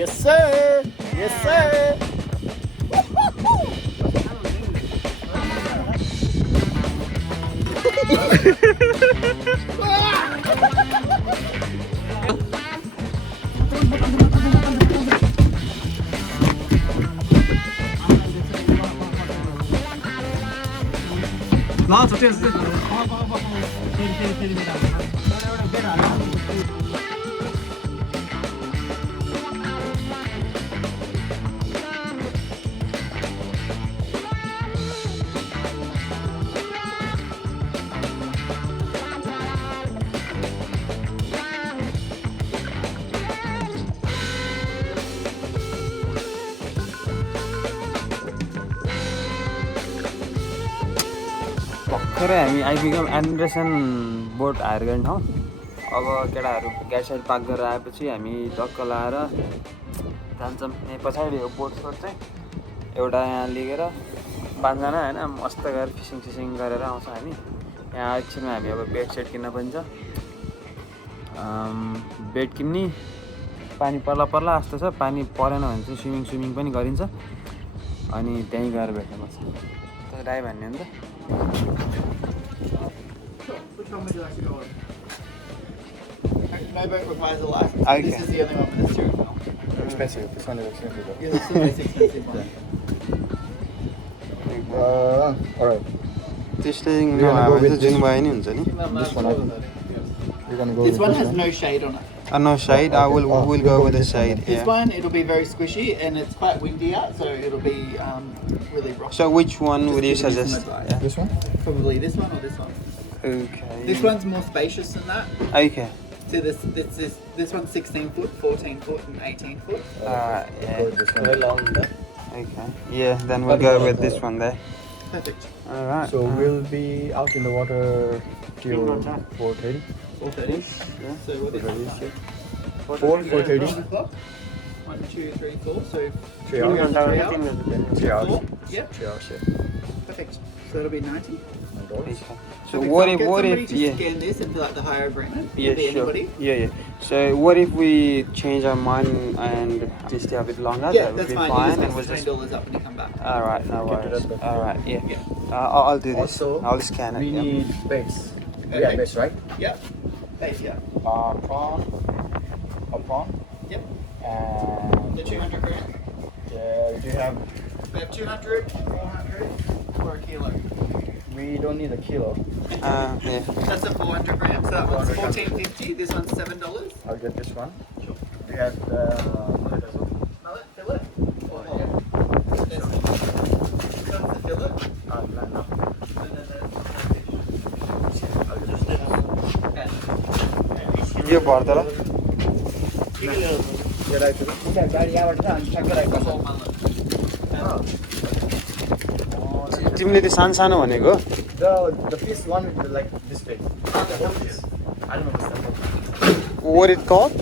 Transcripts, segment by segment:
Yes sir. Yes sir. ल छुट्टी भर्खरै हामी आइपुग्यौँ एन्डरसन बोट हायर गर्ने ठाउँ। अब केटाहरू ग्यास साइड पार्क गरेर आएपछि हामी टक्क लाएर जान्छौँ। यहाँ पछाडि हो बोट सोट चाहिँ एउटा यहाँ लिएर 5 जना होइन मस्त गरेर फिसिङ गरेर आउँछ हामी। यहाँ एकछिनमा हामी अब बेड सेट किन्न पनि छ। बेड किन्ने पानी पर्ला जस्तो छ। पानी परेन भने चाहिँ स्विमिङ पनि गरिन्छ। अनि त्यहीँ गएर भेट्नु पर्छ। त डाइभ हान्ने हो नि त। Which one would you like to go on? No boat requires a license. Okay. This is the only one with a steering wheel. Expensive. This one is expensive. Yeah, it's the most expensive one. Alright. त्यो steering नभए चाहिँ जुन भयो नि हुन्छ नि। This one, you're gonna go This with one this has one? no shade on it. No shade. We'll go with the shade. This Yeah. one, it'll be very squishy and it's quite windy out, so it'll be really rocky. So which one would you Just give suggest? some advice. Yeah. This one? Probably this one or this one. Okay. This one's more spacious than that. Okay. So this one's 16 foot, 14 foot, and 18 foot. Yeah. Go with this one. Okay. Yeah. Then we'll go with this one there. Perfect. All right. So we'll be out in the water till 4:30. 4:30. Yeah. So what is it? 4:30. 1 o'clock. 1, 2, 3, 4. So 3 hours. 3 hours. 3 hours. 4. Yep. 3 hours. Yeah. Perfect. So it'll be 90. Okay. So Perfect. what I'll if get somebody to yeah. scan this and fill out the hire agreement? Yeah, Be sure. anybody? Yeah. So what if we change our mind and just stay a bit longer? Yeah, That would that's be fine. fine. You And just we'll pay just. $20 up when you come back. All right. No Get to worries. that. All right. Yeah. Yeah. I'll do this. Also, I'll scan it. We Yeah. need base. We Okay. have base, right? Yep. Base, yeah. Prawn. A prawn. Yep. And The 200 gram. do you have? We have 200, 400, or a kilo. We don't need a kilo. Yeah. That's a 400 grams. So that one's 400 grams. $14.50. This one's $7. I'll get this one. Sure. Do you have mullet as well? Mullet, fillet? Or Yeah. That's the fillet. No. And then there's I'll just this. यो भर्दा ल Get out to the. the whole mullet. तिमीले त्यो सानो भनेको The piece one with like this big. The whole piece. I don't know what's that. what it called?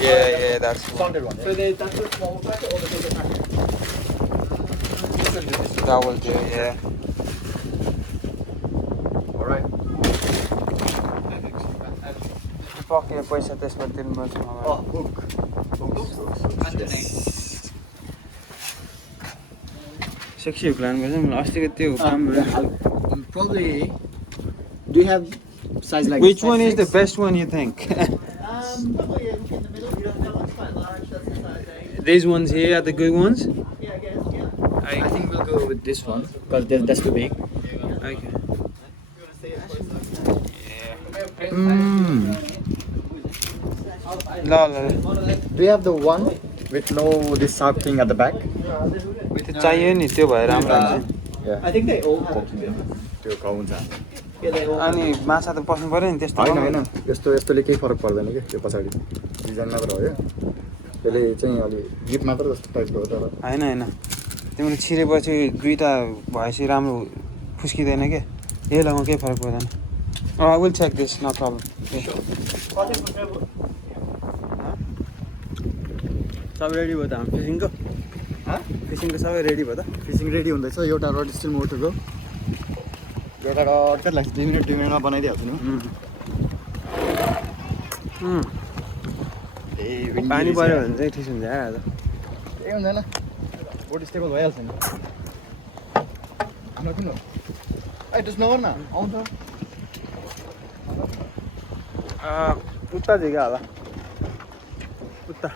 Yeah, that's one. Sounded one. So that's the small packet or the bigger packet? That will do. Yeah. Alright. पक्कै पैसा त्यसमा तिर्नुपर्छ मलाई Oh, hook. Underneath. Sexy hook लानुपर्छ नि मलाई अस्तिको त्यो काम Probably. Do you have size like? Which one is the best one you think? Probably in the middle. You don't know, it's quite large. That's the size 8. These ones here are the good ones? Yeah, I guess, yeah. I think we'll go with this one because that's too big. Okay. You want to see it closer? ल ल Do you have the one with no this sharp thing at the back? त्यो चाहियो नि त्यो भएर राम्रो हुन्छ Yeah. I think they all have. त्यो हुन्छ Yeah, they all have. अनि माछा त पस्नु पर्यो नि त्यस्तो होइन होइन यस्तोले केही फरक पर्दैन कि त्यो पछाडि डिजाइन मात्र हो यो त्यसले चाहिँ अलि गिफ्ट मात्र जस्तो टाइपको हो तर होइन तिमीले छिरेपछि दुईवटा भएपछि राम्रो फुस्किँदैन क्या यही लगाउँ केही फरक पर्दैन I will check this no problem सबै रेडी भयो त हाम्रो फिसिङको सबै रेडी भयो त फिसिङ रेडी हुँदैछ एउटा रड स्टिल मोटरको एउटा रड कति लाग्छ 2 मिनटमा बनाइदिइहाल्छु नि पानी पऱ्यो भने चाहिँ ठिक हुन्छ यार आज केही हुँदैन बोट स्टेबल भइहाल्छ नि किन ए त्यसो नगर न आउँछ उता झिका होला उता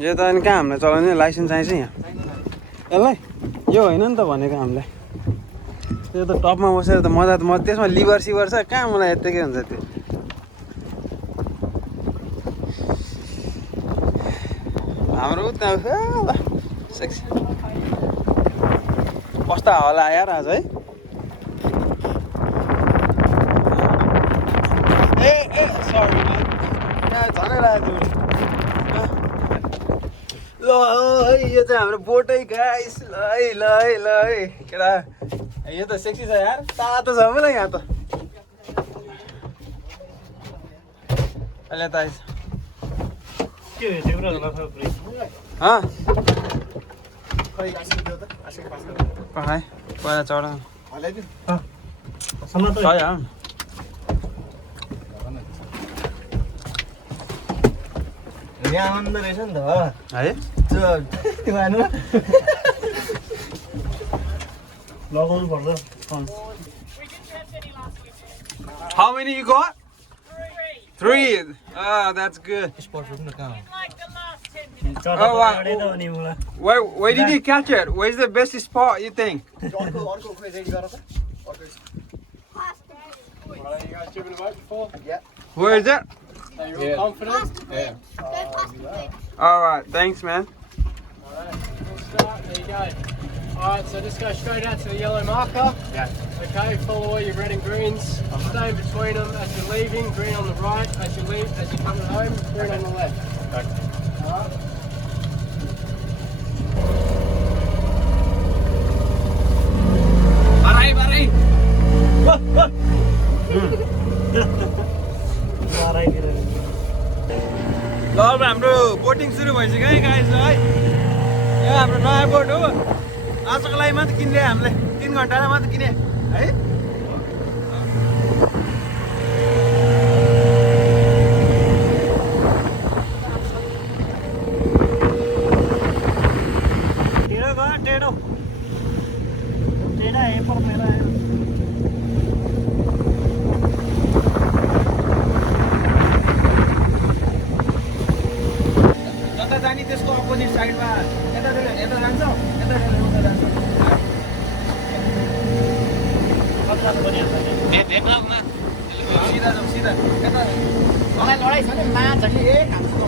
यो त अनि कहाँ हामीलाई चलाउने लाइसेन्स चाहिन्छ यहाँ यसलाई यो होइन नि त भनेको हामीलाई त्यो त टपमा बसेर त मजा त्यसमा लिभर सिभर छ कहाँ मलाई यत्तिकै हुन्छ त्यो हाम्रो उता सेक्सी कस्तो होला यार आज है ए सरी झनै लाग्यो ल है यो चाहिँ हाम्रो बोटै गाइस ल है केटा यो त सेक्सी छ यार तातो छ मलाई यहाँ त अहिले त आइस के हो तिम्रो पखाइ पहिला चढ यहाँ आउँदो रहेछ नि त है लगाउनु पर्छ How many you got? Three. Oh, that's good. Oh, wow. Where did you catch it? Where's the best spot you think? You guys driven a boat before? Yeah. Where is it? Are you all confident? Yeah. All right, thanks, man. Alright, we'll start. There you go. Alright, so just go straight out to the yellow marker. Yeah. Okay, follow all your red and greens. Stay in between them as you're leaving. Green on the right as you leave, as you're coming home. Green on the left. Okay. Alright. Barai. ल अब हाम्रो boating सुरु भइसक्यो है guys है यो हाम्रो नयाँ बोट हो आजको लागि मात्र किन्ने हामीले 3 घन्टालाई मात्र किने है जता जाने त्यसको अपोजिट साइडमा यता जान्छ यता जान्छ सीधा जाऊ सीधा यता लडाइ छ नि माछ कि एक हाम्रो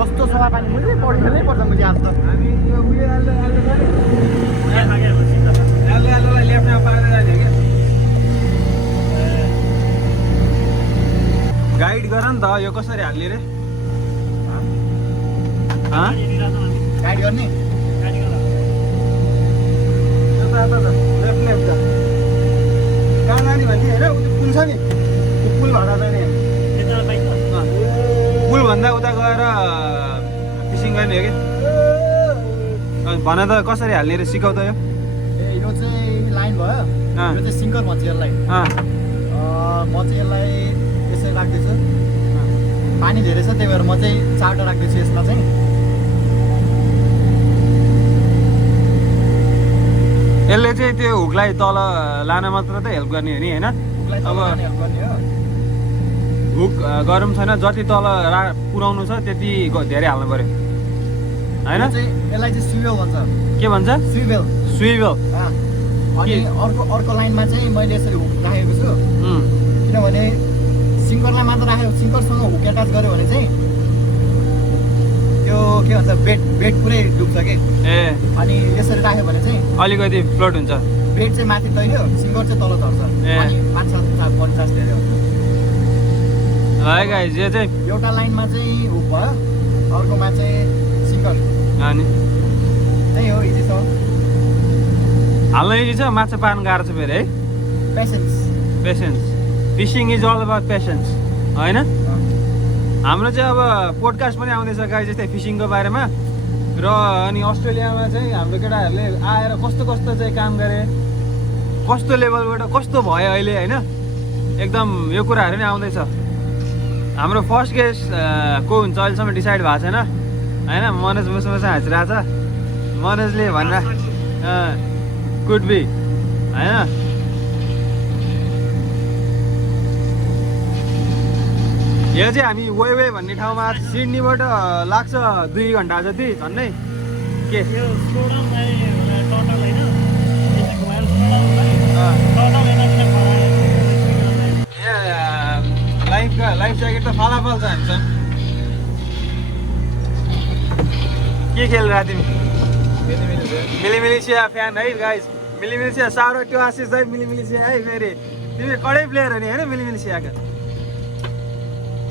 कस्तो सफा पानी मुझे पढ्नै पर्छ मुझे आज त हामी यो उयो आल्लोलाई लेफ्टमा पारेर जाने क्या गाइड गर नि त यो कसरी हाल्ने रे गाइड गर्ने लेफ्ट कहाँ जाने भन्ने होइन पुल छ नि पुल भन्दा जाने पुलभन्दा उता गएर फिसिङ गर्ने हो कि भन त कसरी हाल्ने रे सिकाउ त यो ए यो चाहिँ लाइन भयो यो चाहिँ सिङ्कर भन्छ यसलाई म चाहिँ यसलाई यसै राख्दैछु पानी धेरै छ त्यही भएर म चाहिँ 4वटा राख्दैछु यसमा चाहिँ यसले चाहिँ त्यो हुकलाई तल लान मात्र त हेल्प गर्ने हो नि होइन अब हेल्प गर्ने हो हुक गरौँ छैन जति तल पुर्याउनु छ त्यति धेरै हाल्नु पर्यो होइन यसलाई चाहिँ स्विभल भन्छ के भन्छ स्विभल स्विभल अनि अर्को लाइनमा चाहिँ मैले यसरी हुक राखेको छु किनभने सिङ्करलाई मात्र राखेको सिङ्करसँग हुक एट्याच गऱ्यो भने चाहिँ त्यो के भन्छ बेड पुरै डुब्छ कि ए अनि यसरी राख्यो भने चाहिँ अलिकति फ्लोट हुन्छ बेड चाहिँ माथि तैल्यो सिङ्कर चाहिँ तल झर्छ ए। अनि 5-7 धेरै हुन्छ है गाइस यो चाहिँ एउटा लाइनमा चाहिँ हुक भयो अर्कोमा चाहिँ सिङ्कर अनि त्यही हो इजी छ हाल्न इजी छ माछा पार्न गाह्रो छ फेरि है patience fishing is all about patience होइन हाम्रो चाहिँ अब पोडकास्ट पनि आउँदैछ गाइस जस्तै फिसिङको बारेमा र अनि अस्ट्रेलियामा चाहिँ हाम्रो केटाहरूले आएर कस्तो कस्तो चाहिँ काम गरे, कस्तो लेभलबाट कस्तो भयो अहिले होइन, एकदम यो कुराहरू नै आउँदैछ। हाम्रो फर्स्ट गेस्ट को हुन्छ अहिलेसम्म डिसाइड भएको छैन होइन। मनोज बस हाँसिरहेको छ। मनोजले भन्दा कुड बी होइन। यो चाहिँ हामी वे भन्ने ठाउँमा सिडनीबाट लाग्छ 2 घन्टा जति झन्डै। के यो स्लोडाउन चाहिँ टोटल होइन बेसिक वाइल स्लोडाउनलाई टोटल यतातिर खरायो। लाइफ ज्याकेट त फालाफल छ हामीसँग। के खेलिरहेको तिमी? मिलिमिलिसिया फ्यान है गाइज। मिलिमिलिसिया सारो त्यो आशिष है मिलिमिलिसिया है। फेरि तिमी कडै प्लेयर हो नि होइन मिलिमिलिसियाका।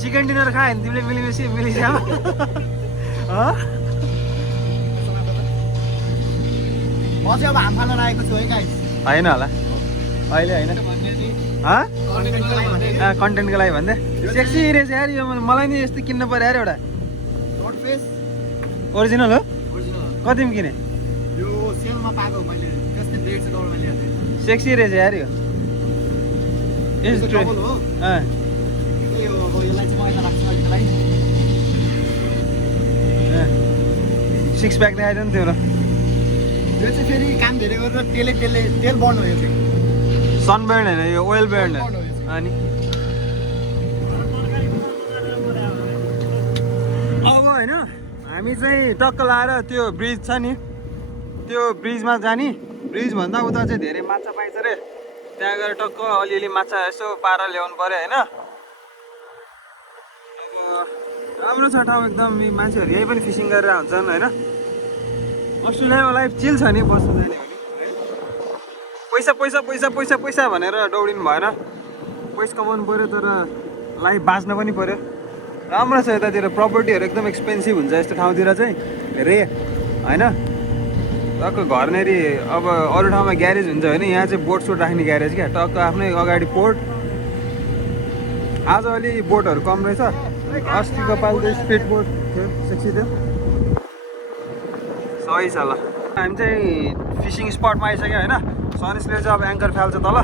चिकन डिनर खायो भने तिमीले मिलिमिलिसियामा म चाहिँ अब हाम फाल्न लागेको छु है गाइस। होइन होला अहिले होइन कन्टेन्टको लागि भन्दै सेक्सी रहेछ यार यो। मलाई नि यस्तो किन्न पर्यो यार एउटा। नट फेस ओरिजिनल हो? ओरिजिनल कतिमा किने? यो सेलमा पाएको मैले त्यस्तै $150 मा ल्याएको थिएँ। सेक्सी रहेछ यार यो। यो डबल हो। त्यही हो अब यसलाई चाहिँ म यता राख्छु अहिलेलाई। 6 प्याक देखाइदियो नि तिम्रो। यो चाहिँ फेरि काम धेरै गरेर तेल बर्न हो यो चाहिँ। सनबर्न होइन यो ओइल बर्न हो। अनि अब होइन हामी चाहिँ टक्क लाएर त्यो ब्रिज छ नि त्यो ब्रिजमा जाने। ब्रिजभन्दा उता चाहिँ धेरै माछा पाइन्छ रे। त्यहाँ गएर टक्क अलिअलि माछा यसो पारेर ल्याउनु पऱ्यो होइन। राम्रो छ ठाउँ एकदम। मान्छेहरू यहीँ पनि फिसिङ गरेर हुन्छन् होइन। अस्ट्रेलियामा लाइफ चिल छ नि बस्नु जाने भने। पैसा पैसा पैसा पैसा पैसा भनेर दौडिनु भएन। पैसा कमाउनु पऱ्यो तर लाइफ बाँच्न पनि पऱ्यो। राम्रो छ यतातिर प्रपर्टीहरू एकदम एक्सपेन्सिभ हुन्छ यस्तो ठाउँतिर चाहिँ रे होइन। टक्क घरनेरि अब अरू ठाउँमा ग्यारेज हुन्छ होइन, यहाँ चाहिँ बोट सोट राख्ने ग्यारेज क्या। टक्क आफ्नै अगाडि पोर्ट। आज अलि बोटहरू कम रहेछ। अस्तिको पालि त स्पिड बोट थियो सेक्सी थियो। सही छ ल। हामी चाहिँ फिसिङ स्पटमा आइसक्यो होइन। सनिसले चाहिँ अब एङ्कर फाल्छ तल।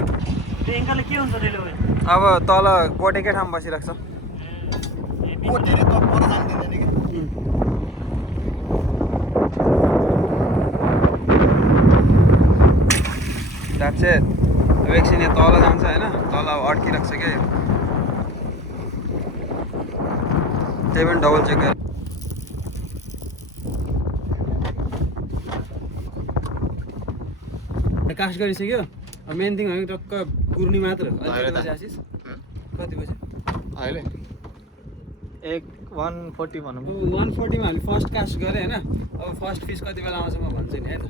त्यो एङ्करले के हुन्छ त्यसले? अब तल बोट एकै ठाउँमा बसिरहेको छ। बोट धेरै त पर जान दिँदैन कि। That's it. अब एकछिन यहाँ तल जान्छ होइन। तल अब अड्किरहेको छ क्या। त्यही पनि डबल चेक गरेर कास्ट गरिसक्यो। अब मेन थिङ हो टक्क कुर्नी मात्र। कति बजी आशिष? कति बजी अहिले 1:40 भनौँ। 1:40 मा हामीले फर्स्ट कास्ट गरेँ होइन। अब फर्स्ट फिस कति बेला आउँछ म भन्छु नि है त।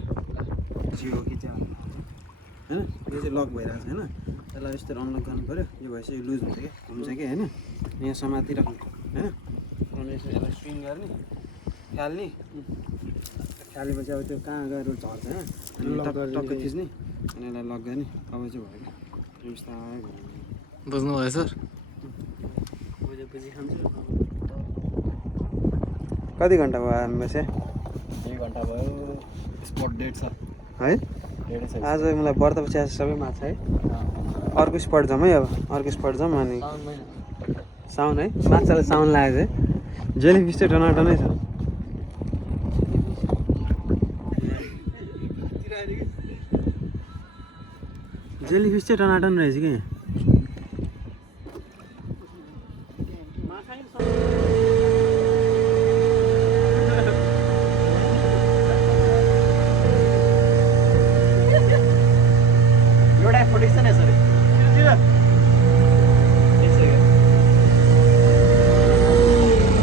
जिरो कि त्यो होइन। यो चाहिँ लक भइरहेको छ होइन। त्यसलाई यस्तो अनलक गर्नु पऱ्यो। यो भएपछि लुज हुन्छ क्या हुन्छ कि होइन। यहाँ समातिराख्नु होइन। अनि यसो यसलाई स्विङ गर्ने फाल्ने। फालेपछि अब त्यो कहाँ गएर झर्छ होइन। अनि टक्क खिच्ने अनि यसलाई लक गर्ने। अब चाहिँ भयो क्या। बिस्तारै बुझ्नुभयो सर? बुझेपछि खान्छ। कति घन्टा भयो हामी बसे? 2 घन्टा भयो। स्पट डेट छ है। आज मलाई व्रतपछि आज सबै माछा है। अर्को स्पट जाउँ है। अब अर्को स्पट जाउँ अनि साउन है। माछाले साउन लागेको है। जेली फिस चाहिँ टनाटनै छ। जेली फिस चाहिँ टनाटन रहेछ कि।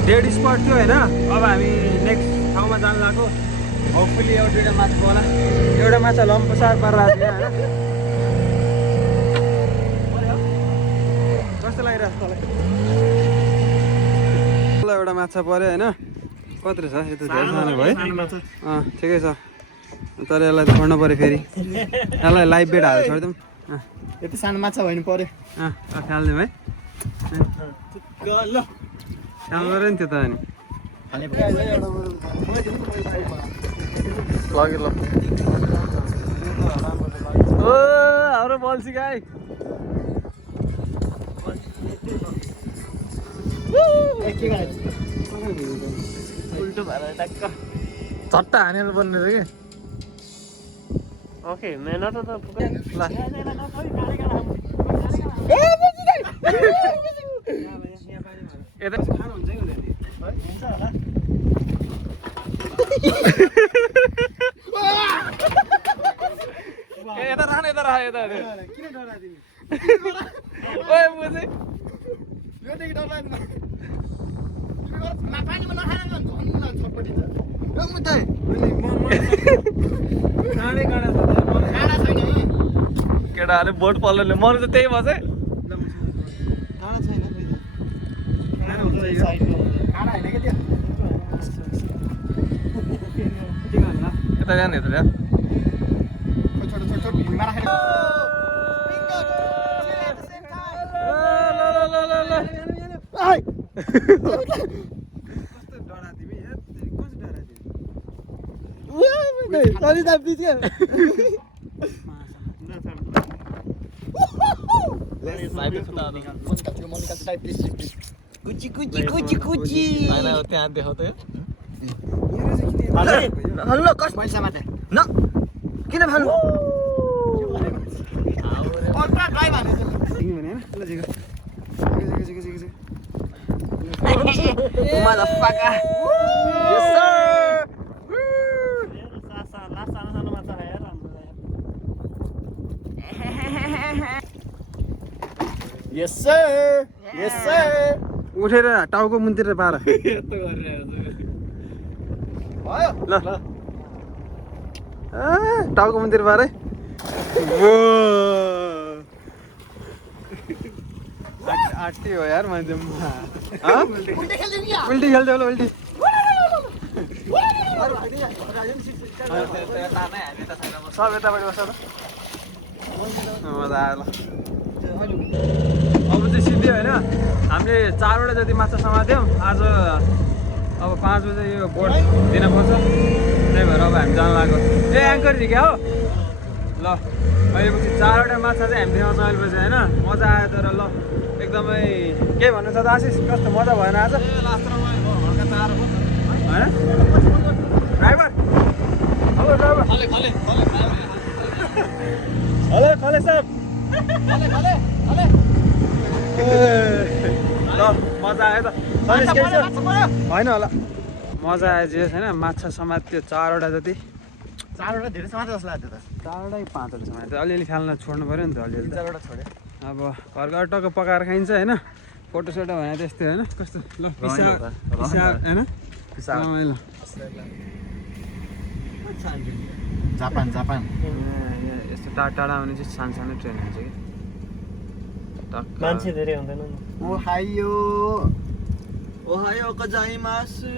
डेड स्पट थियो होइन। अब हामी नेक्स्ट ठाउँमा जानु लाग्यो। होपफुली एउटा दुईवटा माछा होला। एउटा माछा लम्पसार पारेर थियो होइन। कस्तो लागिरहेको छ तँलाई? एउटा माछा पऱ्यो होइन। कत्रो छ? यो त धेरै सानो भयो है। ठिकै छ तर यसलाई छोड्नु पऱ्यो फेरि। यसलाई लाइभ बेड हालेर छोडिदिउँ। यति सानो माछा भयो नि पऱ्यो। फालिदिउँ है। ल काम गरेर नि त्यो त अनि खाने लग्यो ल ओ हाम्रो बल्छी गाई उल्टो भएर टक्क चट्टा हानेर बन्ने रहेछ कि ओके मेहनत त ल यता हुन्छ होला यता राख यता राख यता किन डरा तिमी ओए बुझे यो देखि डर लाग्दैन पानीमा नखाएर झन् छटपटिन्छ केटाहरूले बोट पल्लोले मर्नु त त्यही भन्छ यता जाने यता जा त्यहाँ देखाउ त किन Bhanu Yes sir. Yes sir. उठेर टाउको मुन्तिर पार ल टाउको मुन्तिर पार है आटी हो यार मान्छे उल्टी खेल्दै होला उल्टी सब यतापट्टि बस्छ त मजा आयो ल अब चाहिँ सिधै होइन हामीले 4वटा जति माछा समात्यौँ आज अब 5 बजे यो बोट दिन पर्छ त्यही भएर अब हामी जान लाग्यो ए एङ्कर झिक्या हो ल अहिलेपछि 4वटा माछा चाहिँ हामी देखाउँछ अहिलेपछि होइन मजा आयो तर ल एकदमै के भन्नु छ त आशिष कस्तो मजा भएन आज लास्टमा हल्का चारो हो होइन ड्राइभर हेलो ड्राइभर हेलो खले साहब ल मजा आयो त होइन होला मजा आयो जे छैन माछा समात्यो 4वटा जति 4वटा धेरै समाज जस्तो लाग्यो त 4वटा कि 5वटा समात्यो अलिअलि फाल्न छोड्नु पऱ्यो नि त अलिअलि 4वटा छोड्यो अब घरको टक्क पकाएर खाइन्छ होइन फोटोसोटो भने त्यस्तै होइन कस्तो ल पिसा होइन रमाइलो जापान जापान यस्तो टाढा टाढा आउने चाहिँ सानो सानो ट्रेन हुन्छ कि मान्छे धेरै हुँदैन ओहायो ओहायो गजाइमासु